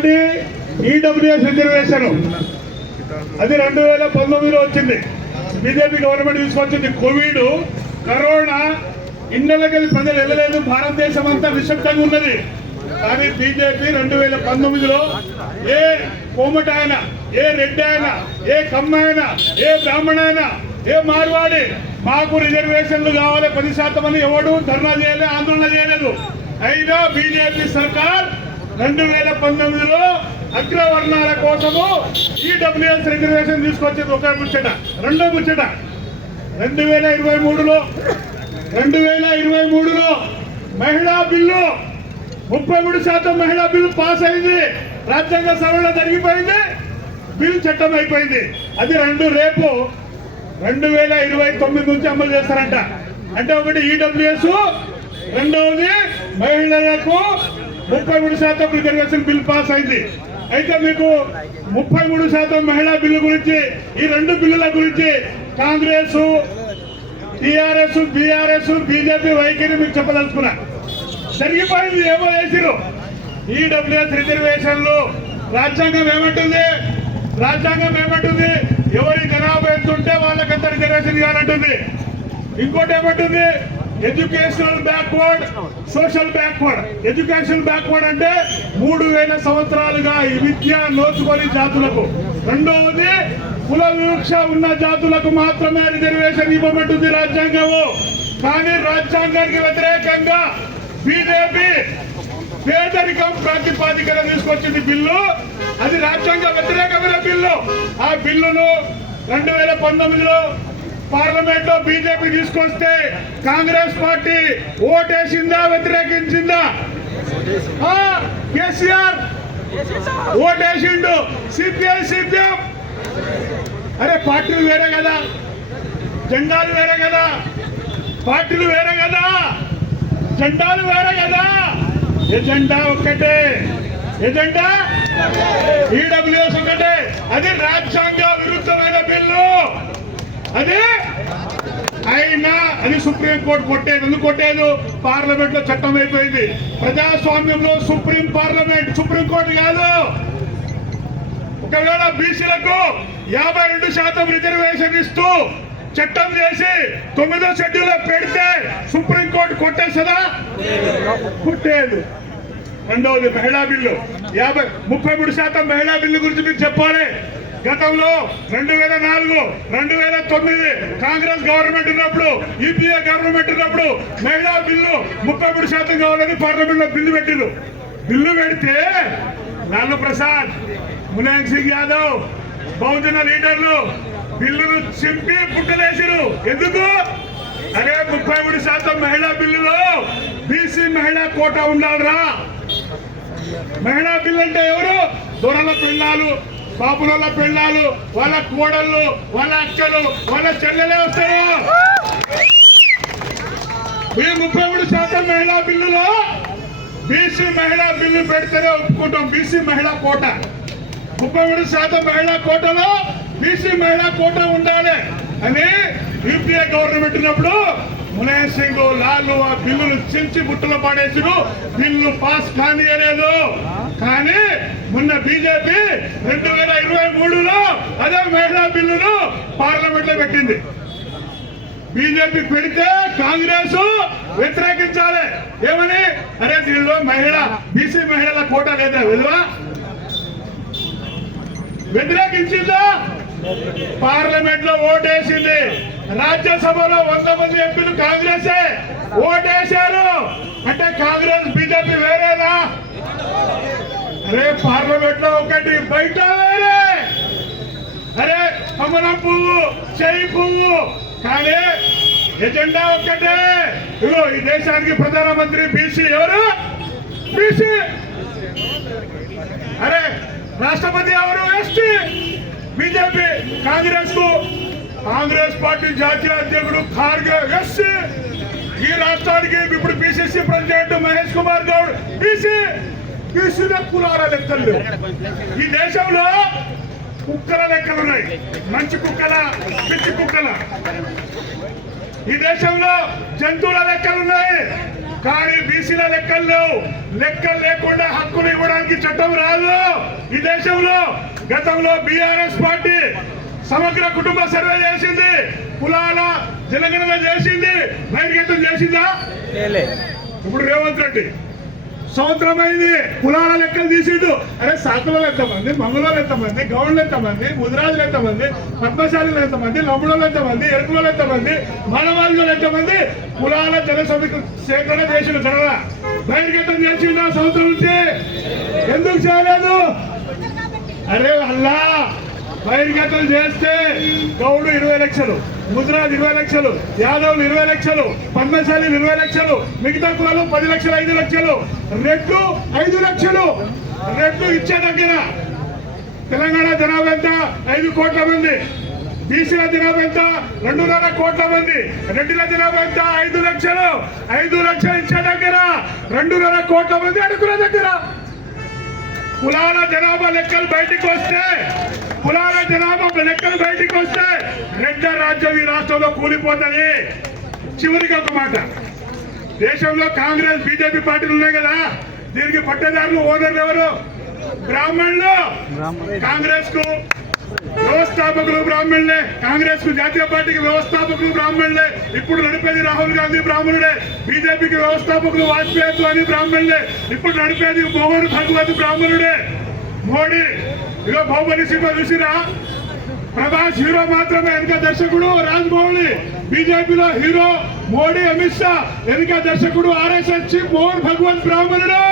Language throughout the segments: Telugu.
ఒకటి ఈడబ్ల్యూఎస్ రిజర్వేషన్, అది 2019లో వచ్చింది. బీజేపీ గవర్నమెంట్ తీసుకొచ్చింది. కోవిడ్, కరోనా, ఇళ్ళకి ప్రజలు వెళ్ళలేదు, భారతదేశం అంతా నిశ్శబ్దంగా ఉన్నది. కానీ బీజేపీ 2019లో ఏ కోమట అయినా, ఏ రెడ్డి అయినా, ఏ కమ్మ అయినా, ఏ బ్రాహ్మణ అయినా, ఏ మార్వాడి మాకు రిజర్వేషన్లు కావాలి 10% అని ఎవడు ధర్నా చేయలేదు, ఆందోళన చేయలేదు. అయినా బీజేపీ సర్కార్ 2019లో అగ్రవర్ణాల కోసము ఈడబ్ల్యూఎస్ రిజర్వేషన్ తీసుకొచ్చింది. ఒక ముచ్చట. రెండో ముచ్చట, 2023లో మహిళా బిల్లు 33% మహిళా బిల్లు పాస్ అయింది. రాజ్యాంగ సవరణ జరిగిపోయింది, బిల్లు చట్టం అయిపోయింది. అది రేపు 2029 నుంచి అమలు చేస్తారంట. అంటే ఒకటి ఈడబ్ల్యూఎస్, రెండవది మహిళలకు 33% రిజర్వేషన్ బిల్ పాస్ అయింది. అయితే మీకు 33% మహిళా బిల్లు గురించి, ఈ రెండు బిల్లుల గురించి కాంగ్రెస్, టీఆర్ఎస్, బీఆర్ఎస్, బీజేపీ వైఖరి మీకు చెప్పదలుచుకున్నా. జరిగిపోయింది, ఏమో చేసిరు. ఈడబ్ల్యూఎస్ రిజర్వేషన్లు రాజ్యాంగం ఏమంటుంది? ఎవరి జనాభా ఎంతుంటే వాళ్ళకంత రిజర్వేషన్ ఇవ్వాలంటుంది. ఇంకోటి ఏమంటుంది? Educational backward, social backward. Educational backward అంటే 3000 సంవత్సరాలుగా ఈ విద్య నోచుకొని జాతులకు. రెండవది కుల వివక్ష ఉన్న జాతులకు మాత్రమే రిజర్వేషన్ ఇవ్వమంటుంది రాజ్యాంగము. కానీ రాజ్యాంగానికి వ్యతిరేకంగా బీజేపీ పేదరికం ప్రాతిపాదికన తీసుకొచ్చింది బిల్లు. అది రాజ్యాంగ వ్యతిరేకమైన బిల్లు. ఆ బిల్లును 2019లో పార్లమెంట్ లో బీజేపీ తీసుకొస్తే కాంగ్రెస్ పార్టీ ఓటేసిందా, వ్యతిరేకించిందా? కేసీఆర్ ఓటేసిండు, సిపిఎం. అరే పార్టీలు వేరే కదా, జెండాలు వేరే కదా, పార్టీలు వేరే కదా, జెండాలు వేరే కదా, ఎజెండా ఒక్కటే, ఎజెండా ఈడబ్ల్యూఎస్ ఒకటే. అది రాజ్యాంగ విరుద్ధమైన బిల్లు. అయినా అది సుప్రీంకోర్టు కొట్టేది. ఎందుకు కొట్టేది? పార్లమెంట్ లో చట్టం అయిపోయింది. ప్రజాస్వామ్యంలో సుప్రీంకోర్టు కాదు. ఒకవేళ బీసీలకు 52% రిజర్వేషన్ ఇస్తూ చట్టం చేసి 9వ షెడ్యూల్లో పెడితే సుప్రీంకోర్టు కొట్టేస్తుందా? కొట్టేది. రెండవది మహిళా బిల్లు, 33% మహిళా బిల్లు గురించి మీకు చెప్పాలి. గతంలో 2004, 2009 కాంగ్రెస్ గవర్నమెంట్ ఉన్నప్పుడు, యూపీఏ గవర్నమెంట్ ఉన్నప్పుడు మహిళా బిల్లు 33% కావాలని పార్లమెంట్ లో బిల్లు పెట్టిండు. బిల్లు పెడితే లాలూ ప్రసాద్, ములాయం సింగ్ యాదవ్, బహుజన లీడర్లు బిల్లును చింపి పుట్టలేసిరు. ఎందుకు? అరే 33% మహిళా బిల్లులో బీసీ మహిళా కోటా ఉండాలరా. మహిళా బిల్లు అంటే ఎవరు? దొరల పిల్లలు, బాబుల పిల్లలు, వాళ్ళ కోడళ్ళు, వాళ్ళ అక్కలు, వాళ్ళ చెల్లెలే వస్తారు. ఈ 33% మహిళా బిల్లులో బీసీ మహిళా బిల్లు పెడితేనే ఒప్పుకుంటాం. బీసీ మహిళా కోట, 33% మహిళా కోటలో బీసీ మహిళా కోట ఉండాలి అని యూపీఏ గవర్నమెంట్ ఉన్నప్పుడు ములాయం సింగ్, లాలు ఆ బిల్లులు చించి బుట్టలో పడేసిరు. Bill pass కానియలేదు. కానీ మొన్న బీజేపీ 2023లో అదే మహిళా బిల్లును పార్లమెంట్ లో పెట్టింది. బీజేపీ పెడితే కాంగ్రెస్ వ్యతిరేకించాలి. ఏమని? అరే దీనిలో బీసీ మహిళల కోటా లేదా? వ్యతిరేకించిందా? పార్లమెంట్ లో ఓటేసింది. రాజ్యసభలో 100 మంది ఎంపీలు కాంగ్రెసే ఓటేశారు. అంటే కాంగ్రెస్ బీజేపీ వేరేనా? అరే పార్లమెంట్ లో ఒకటి, బయట వేరే. అరే కమలం పువ్వు, చెయ్యి పువ్వు, కానీ ఎజెండా ఒక్కటే. ఇగో ఈ దేశానికి ప్రధానమంత్రి బీసీ. ఎవరు? బీసీ. అరే రాష్ట్రపతి ఎవరు? ఎస్టీ. బీజేపీ. కాంగ్రెస్ పార్టీ జాతీయ అధ్యక్షుడు ఖార్గే ఎస్సీ. ఈ రాష్ట్రానికి ఇప్పుడు PCC president Mahesh Kumar Goud BC. కులాల లెక్కలు ఈ దేశంలో కుక్కల లెక్కలు ఉన్నాయి. మంచి కుక్కల, పిచ్చి కుక్కల. ఈ దేశంలో జంతువుల లెక్కలు ఉన్నాయి. కానీ బీసీల లెక్కలు లేవు. లెక్కలు లేకుండా హక్కులు ఇవ్వడానికి చట్టం రాదు ఈ దేశంలో. గతంలో బీఆర్ఎస్ పార్టీ సమగ్ర కుటుంబ సర్వే చేసింది, కులాల జనగణన చేసింది, బహిర్గతం చేసిందా? ఇప్పుడు రేవంత్ రెడ్డి సంవత్సరం అయింది, కులాల లెక్కలు తీసిండు. అరే సాకులలో ఎంతమంది, మంగుళలు ఎంతమంది, గౌండ్లు ఎంతమంది, ముదిరాజులు ఎంతమంది, పద్మశాలీలు ఎంతమంది, లమ్ముడలు ఎంతమంది, ఎరుకులలో ఎంతమంది, మానవాళిలో ఎంతమంది, కులాల జన సేకరణ చేసిన జనరా బహిర్గతం చేసిండు ఆ సంవత్సరం నుంచి. ఎందుకు చేయలేదు? అరే అల్లా బహిర్గతం చేస్తే గౌడు 20 లక్షలు, ముద్రాజ్ 20 లక్షలు, యాదవులు 20 లక్షలు, పద్మశాలీలు 20 లక్షలు, మిగతా కులాలు 10 లక్షలు, 5 లక్షలు, రెడ్లు 5 లక్షలు. రెడ్లు ఇచ్చే దగ్గర తెలంగాణ జనాభా ఎంత? 5 కోట్ల మంది. బీసీల జనాభా ఎంత? 2.5 కోట్ల మంది. రెడ్డిల జనాభా ఎంత? 5 లక్షలు. 5 లక్షలు ఇచ్చే దగ్గర 2.5 కోట్ల మంది అడుగుల దగ్గర. కులాల జనాభా లెక్కలు బయటికి వస్తే, కులాల జనాభా లెక్కలు బయటికి వస్తే రెడ్డ రాజ్యం ఈ రాష్ట్రంలో కూలిపోతుంది. చివరికి ఒక మాట, దేశంలో కాంగ్రెస్ బీజేపీ పార్టీలు ఉన్నాయి కదా, దీనికి పట్టేదారులు ఓనర్లు ఎవరు? బ్రాహ్మణులు. కాంగ్రెస్ కు వ్యవస్థాపకులు బ్రాహ్మణులే, కాంగ్రెస్ కు జాతీయ పార్టీకి వ్యవస్థాపకులు బ్రాహ్మణులే, ఇప్పుడు నడిపేది రాహుల్ గాంధీ బ్రాహ్మణుడే, బీజేపీకి వ్యవస్థాపకులు వాజ్పేయి అని బ్రాహ్మణులే, ఇప్పుడు నడిపేది మోహన్ భగవత్ బ్రాహ్మణుడే. మోడీ ఇగో బాహుబలి సినిమా చూసిరా? ప్రభాస్ హీరో మాత్రమే, వెనుక దర్శకుడు రాజమౌళి. బీజేపీలో హీరో మోడీ, అమిత్ షా, వెనుక దర్శకుడు ఆర్ఎస్ఎస్ చీఫ్ మోహన్ భగవత్ బ్రాహ్మణుడు.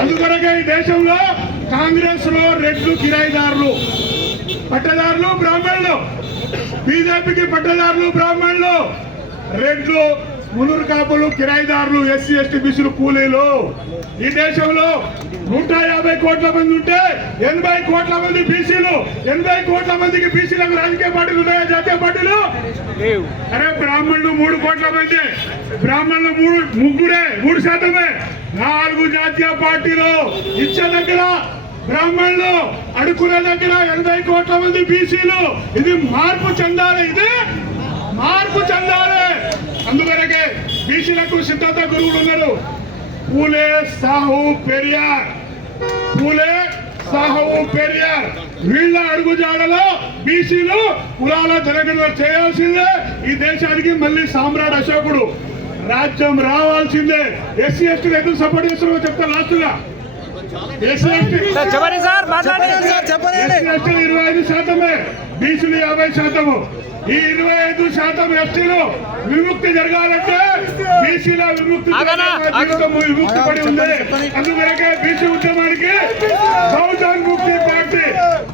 అందుకొరకే ఈ దేశంలో కాంగ్రెస్ లో రెడ్లు కిరాయిదారులు, పట్టదారులు బ్రాహ్మణులు, బీజేపీకి పట్టదారులు బ్రాహ్మణులు, రెడ్లు మునురు కాపులు, కిరాయిదారులు, ఎస్సీ ఎస్టీ బీసీలు, కూలీలు. ఈ దేశంలో 150 కోట్ల మంది ఉంటే 80 కోట్ల మంది బీసీలు. 80 కోట్ల మందికి బీసీలకు రాజకీయ పార్టీలు ఉన్నాయా? జాతీయ పార్టీలు? అరే బ్రాహ్మణులు 3 కోట్ల మంది, బ్రాహ్మణులు 3% 4 జాతీయ పార్టీలు. ఇచ్చే దగ్గర బ్రాహ్మణులు, అడుకునే దగ్గర 80 కోట్ల మంది బీసీలు. ఇది మార్పు చెందాలి, ఇది మార్పు చెందాలి. అందువరకే బీసీలకు సిద్ధాంత గురువులు ఉన్నారు. పూలే, సాహు, పెరియార్. పూలే, సాహు, పెరియార్ వీళ్ళ అడుగుజాడలో బీసీలు కులాల జనగణన చేయాల్సిందే. ఈ దేశానికి మళ్ళీ సామ్రాట్ అశోకుడు రాజ్యం రావాల్సిందే. ఎస్సీ ఎస్టీలు ఎందుకు సపోర్ట్ చేస్తున్నారో చెప్తా లాస్ట్ గా. ఎస్సీ ఎస్టీ 25%, బీసీలు 50%. ఈ 25% ఎస్టీలు విముక్తి జరగాలంటే బీసీల విముక్తి పడి ఉంది. అందువరకే బీసీ ఉద్యమానికి బహుజన్ ముక్తి పార్టీ,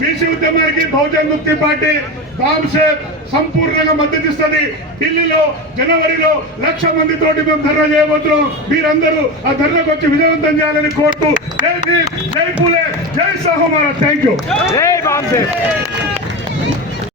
బీసీ ఉద్యమానికి బహుజన్ ముక్తి పార్టీ బాంసేప్ సంపూర్ణంగా మద్దతిస్తుంది. ఢిల్లీలో జనవరిలో 1,00,000 మందితోటి మేము ధర్నా చేయబోతున్నాం. మీరందరూ ఆ ధర్నాకు వచ్చి విజయవంతం చేయాలని కోరుతూ జై భీమ్, జై పూలే, జై సాహు మహారాజ్. Thank you.